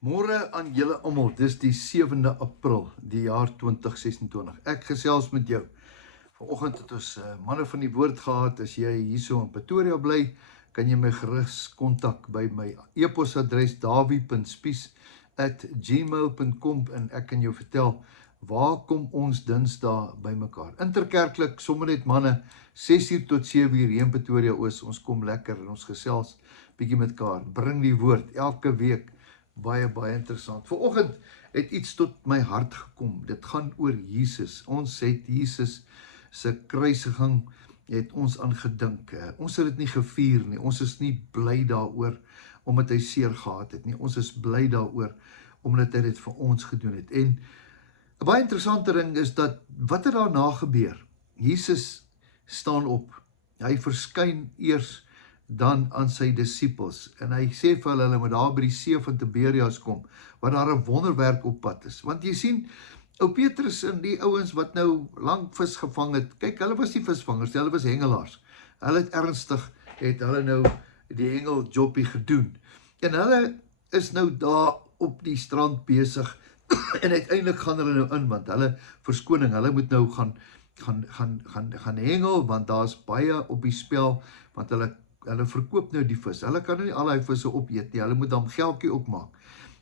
Môre aan julle almal, dis die 7de April, die jaar 2026. Ek gesels met jou. Vanoggend het ons manne van die woord gehad. As jy hierso in Pretoria bly, kan jy my gerus kontak by my e-posadres dawie.spies@gmail.com en ek kan jou vertel waar kom ons Dinsdae bymekaar. Interkerklik, sommer net manne, 6 uur tot 7 uur hier in Pretoria Oos. Ons kom lekker en ons gesels bietjie met mekaar. Bring die woord elke week. Baie interessant. Vanoggend het iets tot my hart gekom. Dit gaan oor Jesus. Ons het Jesus se kruisiging het ons aan gedink. Ons het dit nie gevier nie. Ons is nie bly daaroor omdat hy seer gehad het nie. Ons is bly daaroor omdat hy dit vir ons gedoen het. En 'n baie interessante ding is dat wat het daarna gebeur? Jesus staan op. Hy verskyn eers dan aan sy disippels, en hy sê vir hulle moet daar by die see van Tiberias kom, waar daar 'n wonderwerk op pad is. Want jy sien, ou Petrus en die ouens wat nou lang vis gevang het, kyk, hulle was nie visvangers, hulle was hengelaars. Hulle het ernstig, hulle nou die hengeljobbie gedoen. En hulle is nou daar op die strand besig, en uiteindelik gaan hulle nou in, want hulle verskoning, hulle moet nou gaan hengel, want daar's baie op die spel, want hulle verkoop nou die vis. Hulle kan nou nie al die visse opeet nie. Hulle moet dan geldjie ook maak.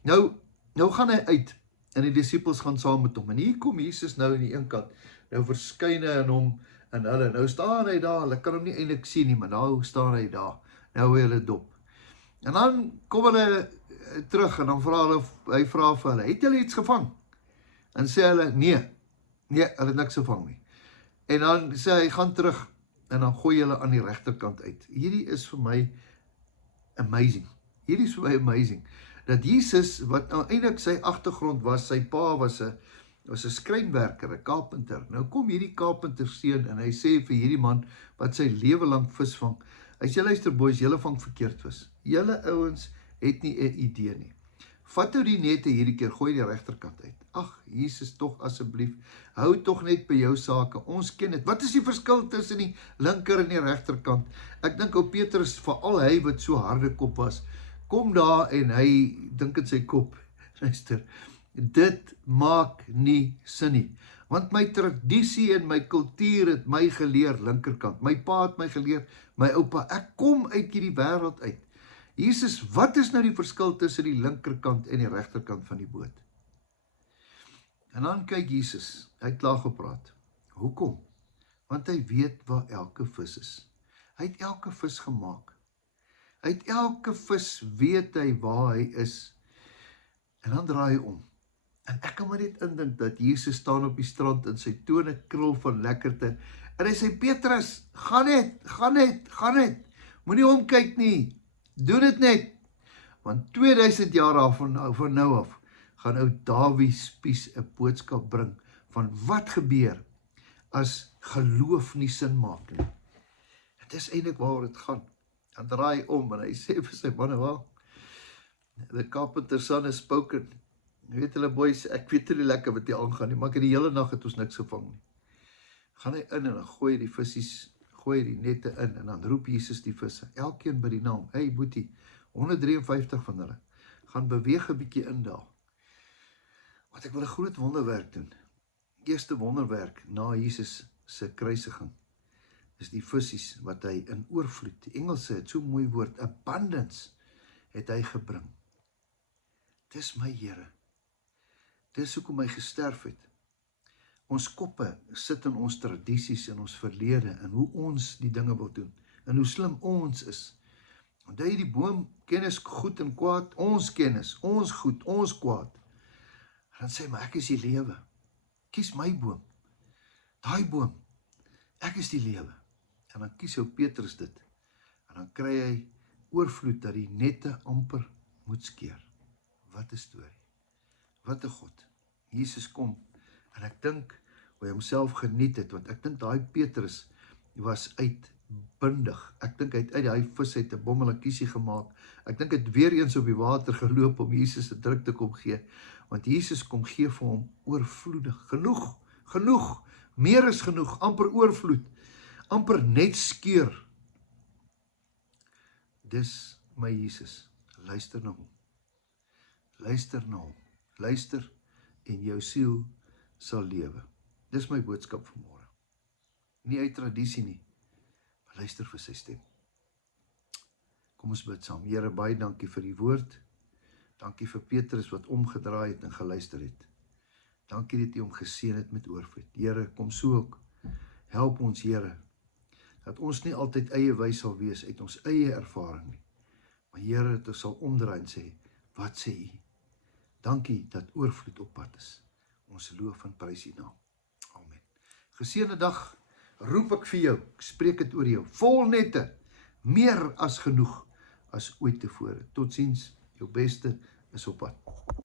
Nou gaan hy uit en die disippels gaan saam met hom. En hier kom Jesus nou aan die een kant. Nou verskyn hy aan hom en hulle. Nou staan hy daar. Hulle kan hom nie eintlik sien nie, maar nou staan hy daar. Nou hy hulle dop. En dan kom hulle terug en dan hy vra vir hulle, het julle iets gevang? En sê hulle, nee, hulle het niks gevang nie. En dan sê hy, gaan terug. En dan gooi hulle aan die regterkant uit. Hierdie is vir my amazing. Dat Jesus, wat nou eintlik sy agtergrond was, sy pa was 'n skrynwerker, 'n carpenter. Nou kom hierdie carpenter seun en hy sê vir hierdie man wat sy lewe lank vis vang, hy sê, luister boys, julle vang verkeerd vis. Julle ouens het nie 'n idee nie. Vat nou die nette hierdie keer, gooi die regterkant uit. Ag, Jesus, tog asseblief, hou tog net by jou sake. Ons ken dit. Wat is die verskil tussen die linker en die regterkant? Ek dink ou Petrus, veral hy wat so harde kop was, kom daar en hy dink in sy kop, luister, dit maak nie sin nie. Want my tradisie en my kultuur het my geleer linkerkant. My pa het my geleer, my oupa, ek kom uit hierdie wêreld uit. Jesus, wat is nou die verskil tussen die linkerkant en die regterkant van die boot? En dan kyk Jesus, hy het klaar gepraat. Hoekom? Want hy weet waar elke vis is. Hy het elke vis gemaak. Hy het elke vis, weet hy waar hy is. En dan draai hy om. En ek kan maar net indink dat Jesus staan op die strand en sy tone krul van lekkerte. En hy sê, Petrus, gaan net. Moenie omkyk nie. Doen dit net, want 2000 jaar van nou af, gaan ou Dawie Spies 'n boodskap bring, van wat gebeur, as geloof nie sin maak nie. Dit is eintlik waaroor dit gaan. Dan draai hy om, en hy sê vir sy manne, well, the carpenter's son has spoken. Weet hulle boys, ek weet nie lekker wat hier aangaan nie, maar die hele nag het ons niks gevang nie. Gaan hy in en dan gooi hy die visies, gooi die nette in, en dan roep Jesus die visse, elkeen by die naam, hey boetie, 153 van hulle, gaan beweeg 'n bietjie in daar, want ek wil 'n groot wonderwerk doen. Eerste wonderwerk na Jesus se kruisiging, is die visies wat hy in oorvloed, die Engelse het so mooi woord, abundance, het hy gebring. Dis my Here, dis hoekom hy gesterf het. Ons koppe sit in ons tradisies en ons verlede en hoe ons die dinge wil doen en hoe slim ons is. Want hy die boom kennis goed en kwaad, ons kennis, ons goed, ons kwaad. En dan sê, maar ek is die lewe. Kies my boom. Daai boom. Ek is die lewe. En dan kies ou Petrus dit. En dan kry hy oorvloed dat die nette amper moet skeer. Wat 'n storie. Wat 'n God. Jesus kom. En ek dink hoe hy homself geniet het, want ek dink daai Petrus was uitbundig. Ek dink hy het uit die vis uit 'n bommelakiesie gemaak. Ek dink hy het weer eens op die water geloop om Jesus 'n druk te kom gee, want Jesus kom gee vir hom oorvloedig. Genoeg, meer is genoeg, amper oorvloed, amper net skeur. Dis my Jesus, luister na hom. Luister na hom. Luister en jou siel sal lewe. Dis my boodskap vanmôre. Nie uit tradisie nie, maar luister vir sy stem. Kom ons bid saam. Here, baie dankie vir die woord. Dankie vir Petrus wat omgedraai het en geluister het. Dankie dat U hom geseën het met oorvloed. Here, kom so ook. Help ons, Here, dat ons nie altyd eie wys sal wees uit ons eie ervaring nie. Maar Here, dat ons sal omdraai en sê, wat sê U? Dankie dat oorvloed op pad is. Ons loof en prys U naam. Amen. Geseënde dag, roep ek vir jou, ek spreek dit oor jou, vol nette, meer as genoeg as ooit tevore. Totsiens, jou beste is op pad.